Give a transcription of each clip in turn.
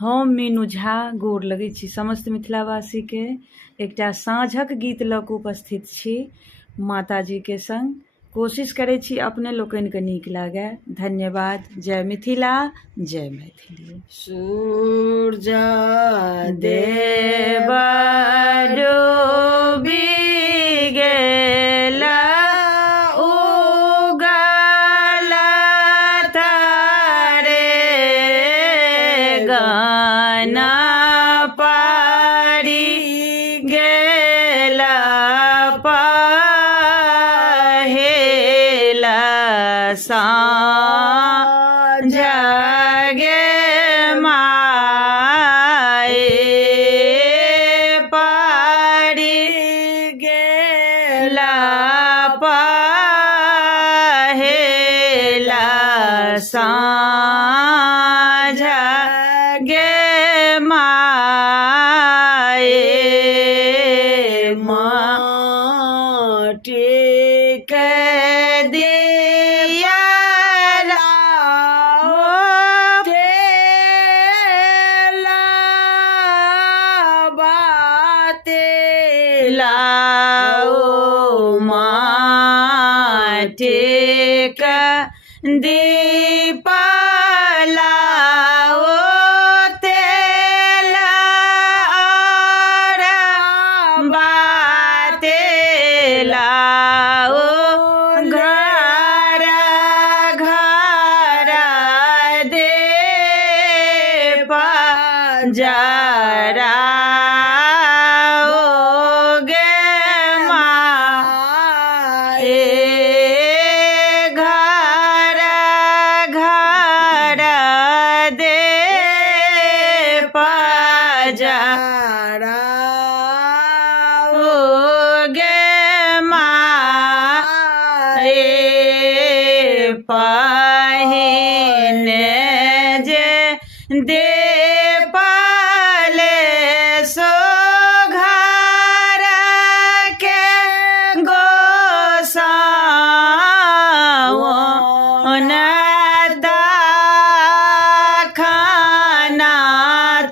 हम मीनू झा गोर लगै छी समस्त मिथिलावासीके। एकटा साँझक गीत लऽ कऽ उपस्थित छी माताजीके संग। कोशिश करै छी अपने लोकनिके नीक लागै। धन्यवाद। जय मिथिला, जय मैथिली। सूरज देव डूबि गेला, उगल तारे गाना पड़ि गेला पहिला साँझ गे माए, पड़ि गेला पहिला साँझ गे माए। माटी के दिया लाओ माटी का दीप लाओ, तेल और बाते लाओ, घर घर दीप जराओगे माए। घर घर दीप जराओगे माए। पहिने जे दीप ले सो घर के गोसाउन खाना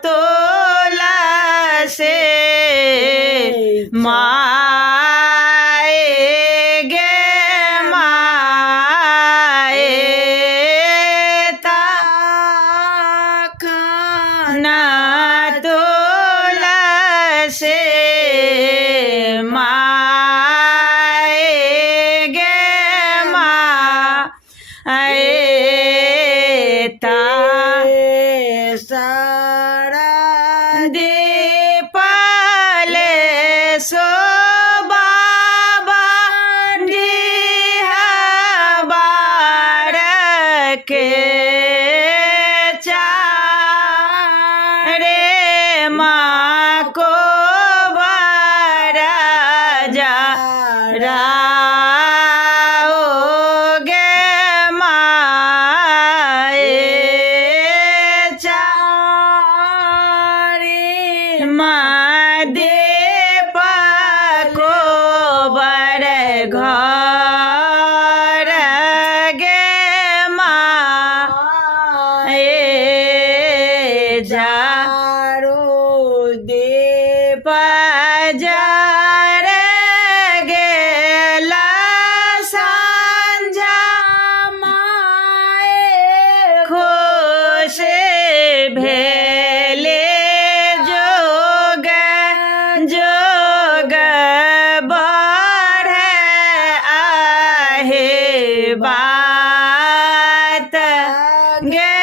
तुलसी माए गे माए, खाना तुलसी माए गे माए। सारा दीप ले सो बाबा बार के चारे माँ को बरजा राओगे माए। चारे माँ दीप को बर घर गे माए। जारो दीप जर गेला साँझ माए, खुश भेले जोग जोग बढ़े आहे बात गे